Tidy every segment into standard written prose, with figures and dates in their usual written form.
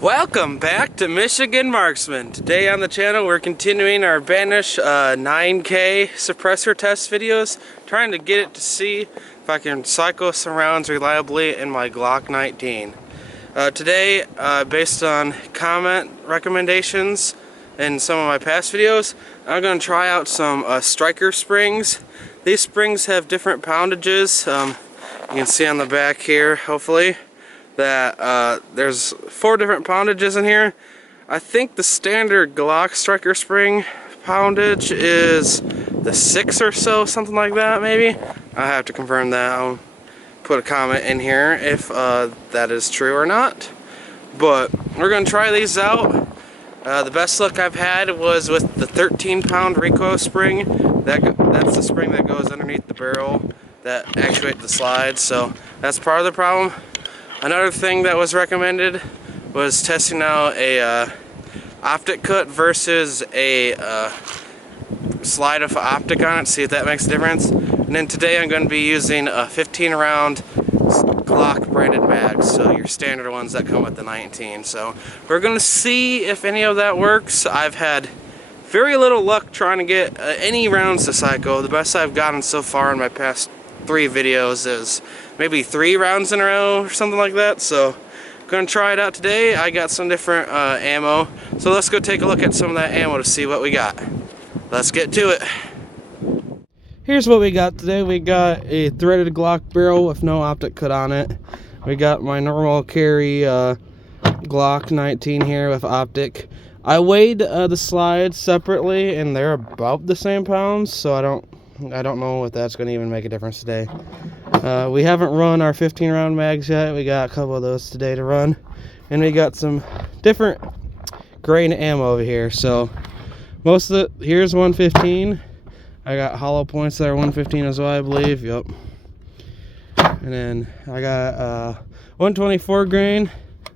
Welcome back to Michigan Marksman. Today on the channel we're continuing our Banish 9K suppressor test videos, trying to get it to see if I can cycle some rounds reliably in my Glock 19. Today, based on comment recommendations in some of my past videos, I'm going to try out some striker springs. These springs have different poundages. You can see on the back here, hopefully, that there's 4 different poundages in here. I think the standard Glock striker spring poundage is the 6 or so, something like that maybe. I have to confirm that. I'll put a comment in here if that is true or not. But we're going to try these out. The best luck I've had was with the 13-pound recoil spring. That's the spring that goes underneath the barrel that actuates the slide, so that's part of the problem. Another thing that was recommended was testing out a optic cut versus a slide of optic on it, see if that makes a difference. And then today I'm going to be using a 15-round Glock branded mags, so your standard ones that come with the 19. So we're going to see if any of that works. I've had very little luck trying to get any rounds to cycle. The best I've gotten so far in my past 3 videos is maybe 3 rounds in a row or something like that. So I'm gonna try it out today. I got some different ammo, so let's go take a look at some of that ammo to see what we got. Let's get to it. Here's what we got today. We got a threaded Glock barrel with no optic cut on it. We got my normal carry Glock 19 here with optic. I weighed the slides separately and they're about the same pounds, so I don't know if that's going to even make a difference today. We haven't run our 15-round mags yet. We got a couple of those today to run. And we got some different grain ammo over here. So here's 115. I got hollow points that are 115 as well, I believe. Yep. And then I got 124 grain.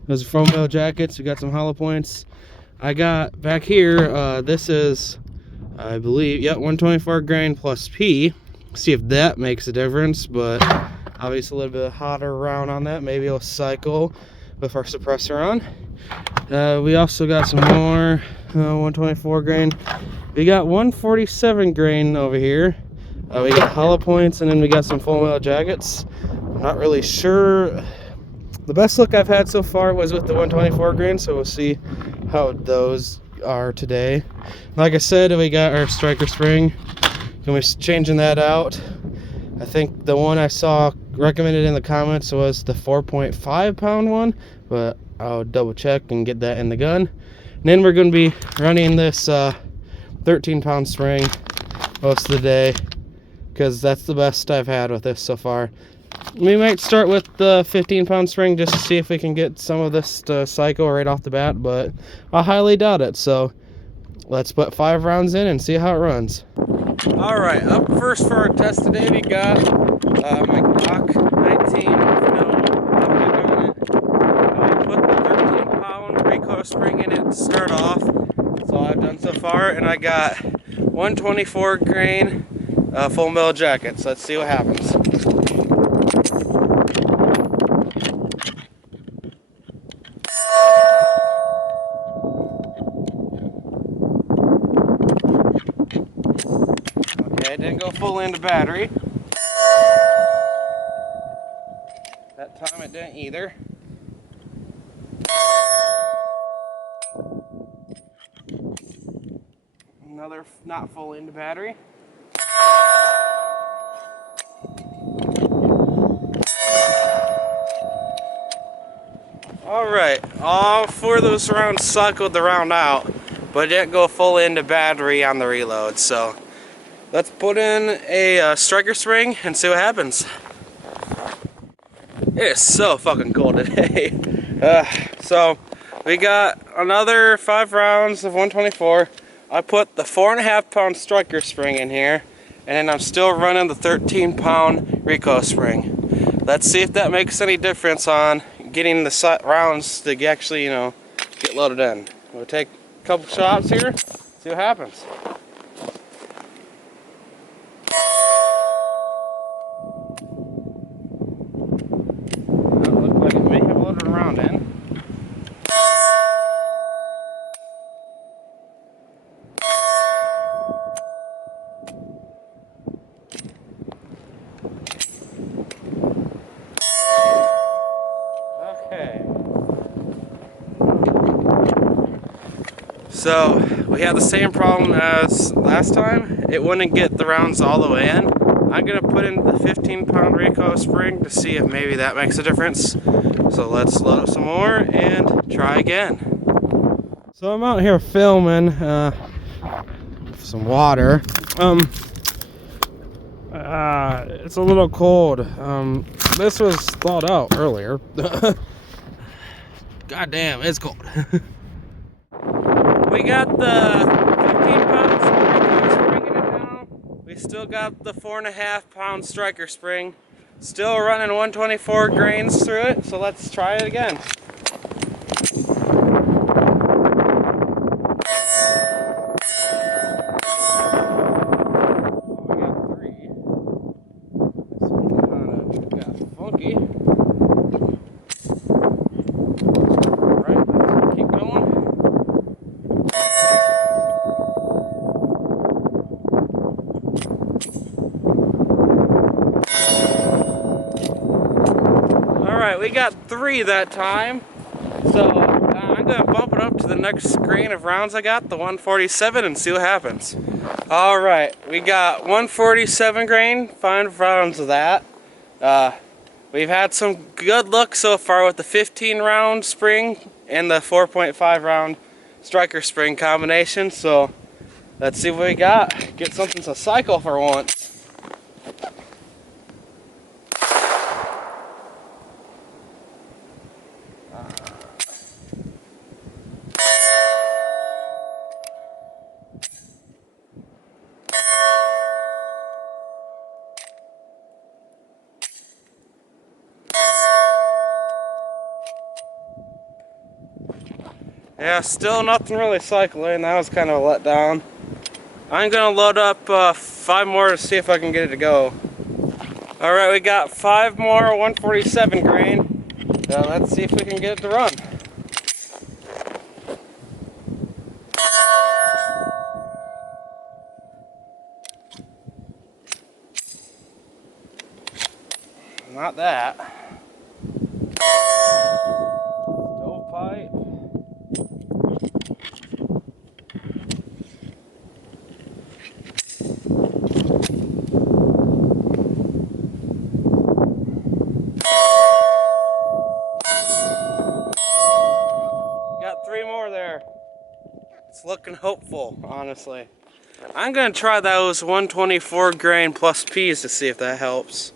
Those are foam metal jackets. We got some hollow points. I got back here, this is, I believe, yeah, 124 grain plus P. See if that makes a difference, but obviously a little bit hotter round on that. Maybe it'll cycle with our suppressor on. We also got some more 124 grain. We got 147 grain over here. We got hollow points, and then we got some full metal jackets. I'm not really sure. The best look I've had so far was with the 124 grain, so we'll see how those are today. Like I said, we got our striker spring, and we're changing that out. I think the one I saw recommended in the comments was the 4.5 pound one, but I'll double check and get that in the gun. And then we're going to be running this 13-pound spring most of the day, because that's the best I've had with this so far. We might start with the 15-pound spring just to see if we can get some of this to cycle right off the bat, but I highly doubt it. So let's put 5 rounds in and see how it runs. Alright, up first for our test today, we got my Glock 19 with no optic on it. We put the 13-pound recoil spring in it to start off. That's all I've done so far, and I got 124 grain full metal jackets. Let's see what happens. Okay, didn't go full into battery. That time it didn't either. Another not full into battery. Alright, all 4 of those rounds cycled the round out, but didn't go full into battery on the reload. So let's put in a striker spring and see what happens. It is so fucking cold today. So we got another 5 rounds of 124. I put the 4.5 pound striker spring in here, and I'm still running the 13-pound recoil spring. Let's see if that makes any difference on getting the rounds to actually, get loaded in. We'll take a couple shots here, see what happens. That looked like it may have loaded around in. So we had the same problem as last time. It wouldn't get the rounds all the way in. I'm gonna put in the 15-pound recoil spring to see if maybe that makes a difference. So let's load up some more and try again. So I'm out here filming some water. It's a little cold. This was thawed out earlier. God damn, it's cold. We got the 15-pound spring in it now. We still got the 4.5-pound striker spring. Still running 124 grains through it, so let's try it again. We got 3. This one kind of got funky. Alright, let's keep going. Alright, we got 3 that time, so I'm going to bump it up to the next grain of rounds I got, the 147, and see what happens. Alright, we got 147 grain, 5 rounds of that. We've had some good luck so far with the 15-round spring and the 4.5 round striker spring combination, so let's see what we got. Get something to cycle for once. Yeah, still nothing really cycling. That was kind of a letdown. I'm gonna load up 5 more to see if I can get it to go. Alright, we got 5 more 147 grain. Let's see if we can get it to run. Not that. Stovepipe. Got 3 more there. It's looking hopeful, honestly. I'm gonna try those 124 grain plus P's to see if that helps.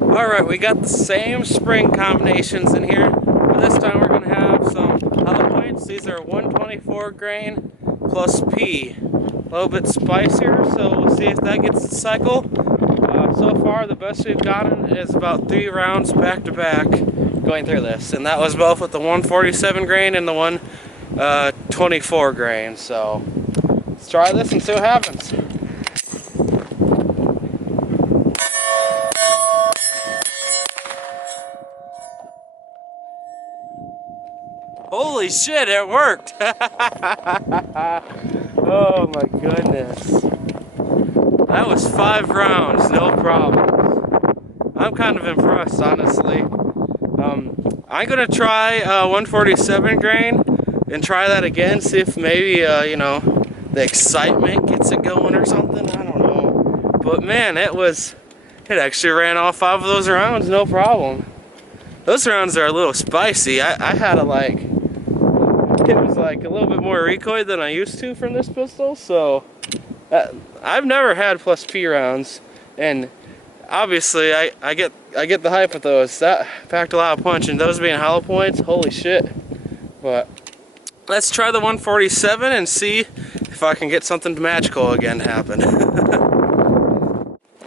Alright, we got the same spring combinations in here, but this time we're gonna have some hollow points. These are 124 grain plus P. A little bit spicier, so we'll see if that gets the cycle. So far, the best we've gotten is about 3 rounds back to back going through this, and that was both with the 147 grain and the 124 grain. So let's try this and see what happens. Holy shit, it worked! Oh my goodness. That was 5 rounds, no problems. I'm kind of impressed, honestly. I'm gonna try 147 grain and try that again, see if maybe, you know, the excitement gets it going or something. I don't know. But man, it actually ran all 5 of those rounds, no problem. Those rounds are a little spicy. I had to it was like a little bit more recoil than I used to from this pistol, so I've never had plus P rounds, and obviously I get the hype with those. That packed a lot of punch, and those being hollow points, holy shit. But let's try the 147 and see if I can get something magical again to happen.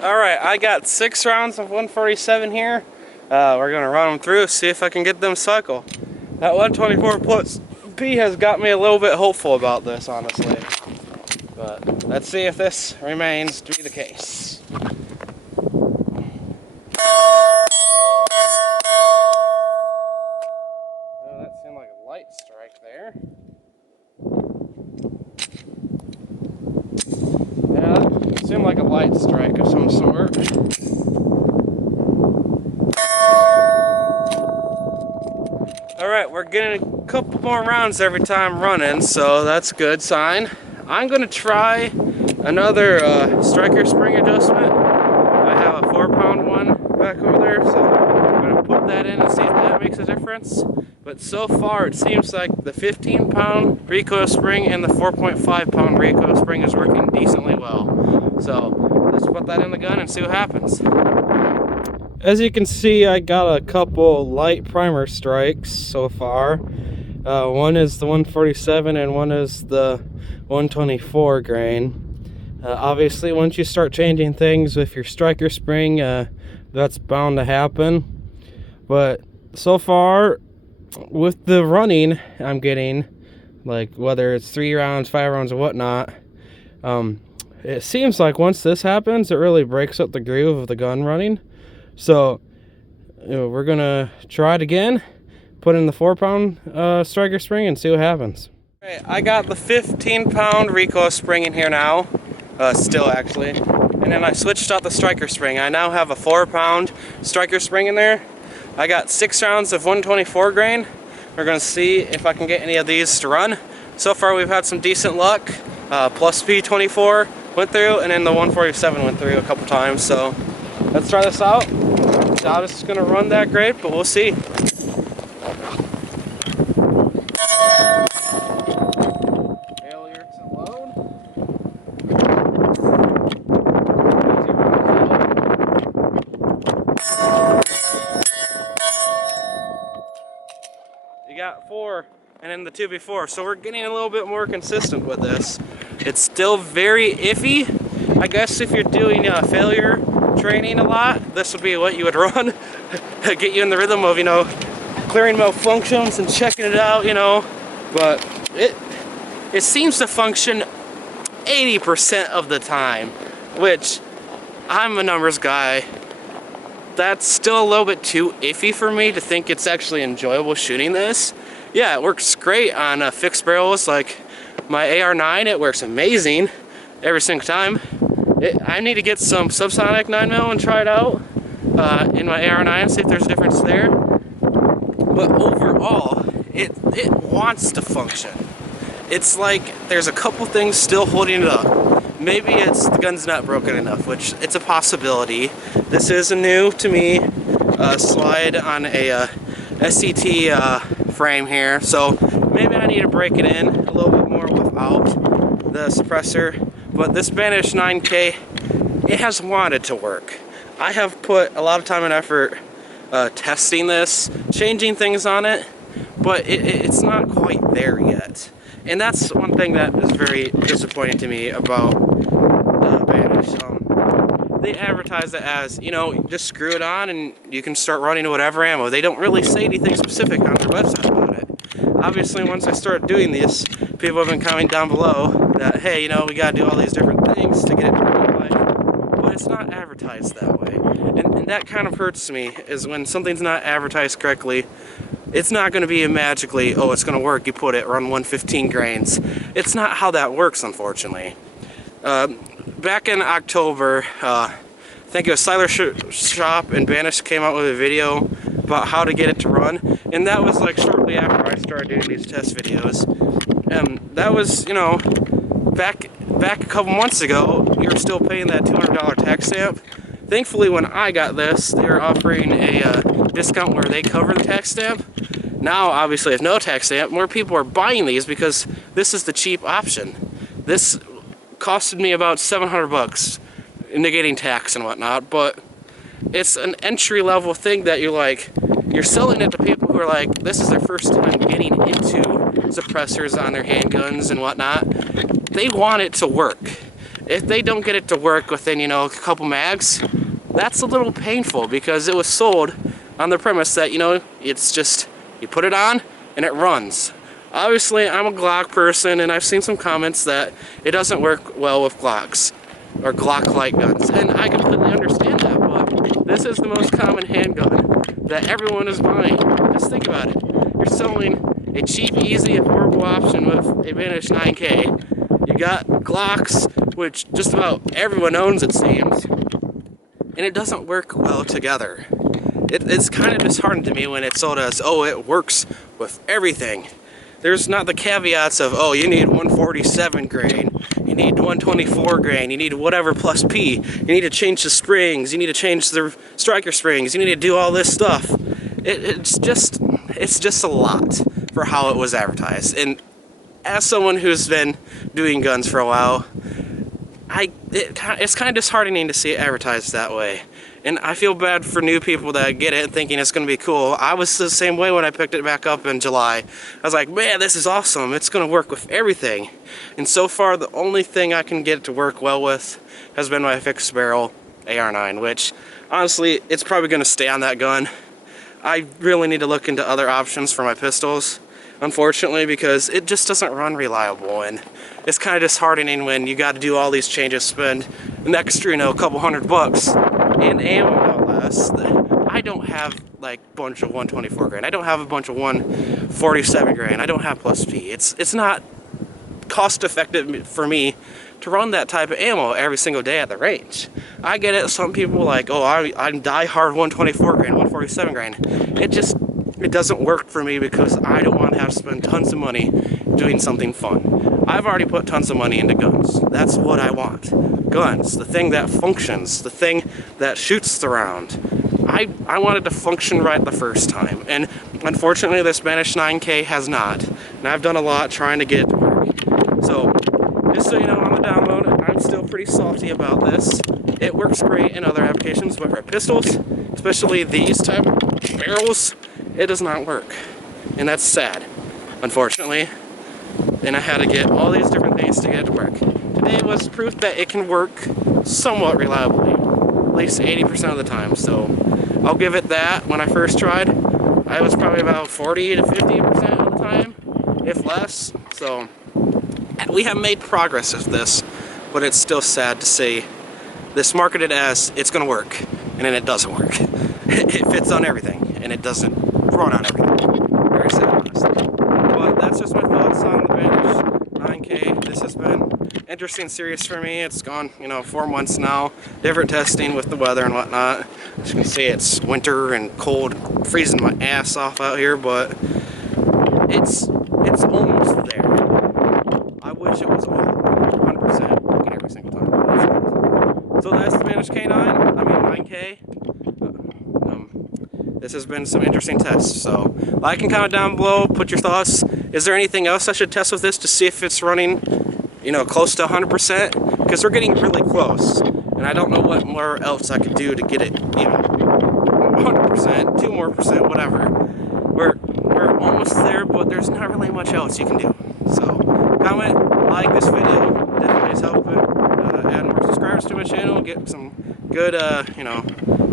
Alright, I got 6 rounds of 147 here. We're gonna run them through, see if I can get them cycle. That 124 plus P has got me a little bit hopeful about this, honestly. But let's see if this remains to be the case. Oh, that seemed like a light strike there. Yeah, that seemed like a light strike of some sort. Alright, we're getting a couple more rounds every time running, so that's a good sign. I'm gonna try another striker spring adjustment. I have a 4-pound one back over there, so I'm gonna put that in and see if that makes a difference. But so far, it seems like the 15-pound recoil spring and the 4.5-pound recoil spring is working decently well. So let's put that in the gun and see what happens. As you can see, I got a couple light primer strikes so far. One is the 147 and one is the 124 grain. Obviously, once you start changing things with your striker spring, that's bound to happen. But so far, with the running I'm getting, like whether it's 3 rounds, 5 rounds, or whatnot, it seems like once this happens, it really breaks up the groove of the gun running. So, we're gonna try it again, put in the 4-pound striker spring and see what happens. Alright, I got the 15-pound recoil spring in here now, still actually, and then I switched out the striker spring. I now have a 4-pound striker spring in there. I got 6 rounds of 124 grain. We're gonna see if I can get any of these to run. So far we've had some decent luck. Plus P24 went through, and then the 147 went through a couple times, so let's try this out. Doubt it's gonna run that great, but we'll see. Failure to load. You got 4, and then the 2 before, so we're getting a little bit more consistent with this. It's still very iffy. I guess if you're doing failure training a lot, this would be what you would run. Get you in the rhythm of, clearing malfunctions and checking it out, but it seems to function 80% of the time, which I'm a numbers guy. That's still a little bit too iffy for me to think it's actually enjoyable shooting this. Yeah, it works great on fixed barrels like my AR9. It works amazing every single time. I need to get some subsonic 9mm and try it out in my AR9, see if there's a difference there. But overall, it wants to function. It's like there's a couple things still holding it up. Maybe it's the gun's not broken enough, which it's a possibility. This is a new to me slide on a SCT frame here, so maybe I need to break it in a little bit more without the suppressor. But this Banish 9K, it has wanted to work. I have put a lot of time and effort testing this, changing things on it, but it's not quite there yet. And that's one thing that is very disappointing to me about Banish. They advertise it as, just screw it on and you can start running whatever ammo. They don't really say anything specific on their website about it. Obviously, once I start doing this, people have been commenting down below that, hey, we gotta do all these different things to get it to run life. But it's not advertised that way. And that kind of hurts me, is when something's not advertised correctly. It's not going to be magically, oh, it's going to work, you put it, run 115 grains. It's not how that works, unfortunately. Back in October, I think it was Siler Shop and Banish came out with a video about how to get it to run. And that was like shortly after I started doing these test videos. That was, back a couple months ago, you were still paying that $200 tax stamp. Thankfully, when I got this, they were offering a discount where they cover the tax stamp. Now, obviously, with no tax stamp, more people are buying these because this is the cheap option. This costed me about $700, negating tax and whatnot, but it's an entry-level thing that you're selling it to people who are like, this is their first time getting into suppressors on their handguns and whatnot. They want it to work. If they don't get it to work within, a couple mags, that's a little painful because it was sold on the premise that, it's just, you put it on and it runs. Obviously, I'm a Glock person and I've seen some comments that it doesn't work well with Glocks or Glock-like guns. And I completely understand that, but this is the most common handgun that everyone is buying. Just think about it. You're selling a cheap, easy, affordable option with a Banish 9K. You got Glocks, which just about everyone owns, it seems, and it doesn't work well together. It's kind of disheartening to me when it's sold as, oh, it works with everything. There's not the caveats of, oh, you need 147 grain, you need 124 grain, you need whatever plus P, you need to change the springs, you need to change the striker springs, you need to do all this stuff. It's just a lot for how it was advertised. And as someone who's been doing guns for a while, it's kind of disheartening to see it advertised that way. And I feel bad for new people that get it thinking it's going to be cool. I was the same way when I picked it back up in July. I was like, man, this is awesome. It's going to work with everything. And so far, the only thing I can get it to work well with has been my fixed barrel AR-9, which, honestly, it's probably going to stay on that gun. I really need to look into other options for my pistols, unfortunately, because it just doesn't run reliable. And it's kind of disheartening when you got to do all these changes, spend an extra, you know, a couple $100 in ammo, no less. I don't have like a bunch of 124 grain. I don't have a bunch of 147 grain. I don't have plus P. It's not cost effective for me to run that type of ammo every single day at the range. I get it. Some people are like, oh, I'm die-hard 124 grain, 147 grain. It doesn't work for me because I don't want to have to spend tons of money doing something fun. I've already put tons of money into guns. That's what I want. Guns, the thing that functions, the thing that shoots the round. I wanted to function right the first time, and unfortunately this Banish 9K has not. And I've done a lot trying to get it to work. So, just so you know, on the download, I'm still pretty salty about this. It works great in other applications, but for pistols, especially these type of barrels, it does not work. And that's sad, unfortunately. And I had to get all these different things to get it to work. Today was proof that it can work somewhat reliably, at least 80% of the time. So I'll give it that. When I first tried, I was probably about 40 to 50% of the time, if less. So we have made progress with this, but it's still sad to see this marketed as it's going to work, and then it doesn't work. It fits on everything, and it doesn't run on everything. Very sad, honestly. But that's just my thoughts on the Banish 9K. This has been an interesting series for me. It's gone, 4 months now. Different testing with the weather and whatnot. As you can see, it's winter and cold, freezing my ass off out here, but it's almost there. I wish it was all 100% working every single time. So that's the Banish K9K. This has been some interesting tests, so like and comment down below, put your thoughts. Is there anything else I should test with this to see if it's running, close to 100%? Because we're getting really close, and I don't know what more else I could do to get it, 100%, 2 more percent, whatever. We're almost there, but there's not really much else you can do. So comment, like this video, definitely is helping. Add more subscribers to my channel, get some good,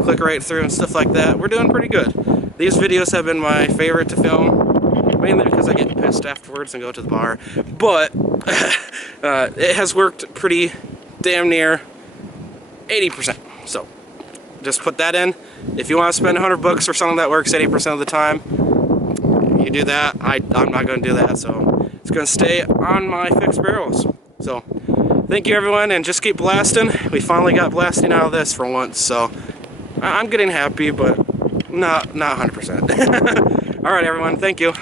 click right through and stuff like that. We're doing pretty good. These videos have been my favorite to film, mainly because I get pissed afterwards and go to the bar. But it has worked pretty damn near 80%. So just put that in. If you want to spend $100 for something that works 80% of the time, you do that. I'm not going to do that. So it's going to stay on my fixed barrels. So thank you, everyone, and just keep blasting. We finally got blasting out of this for once, so I'm getting happy, but not 100%. All right, everyone, thank you.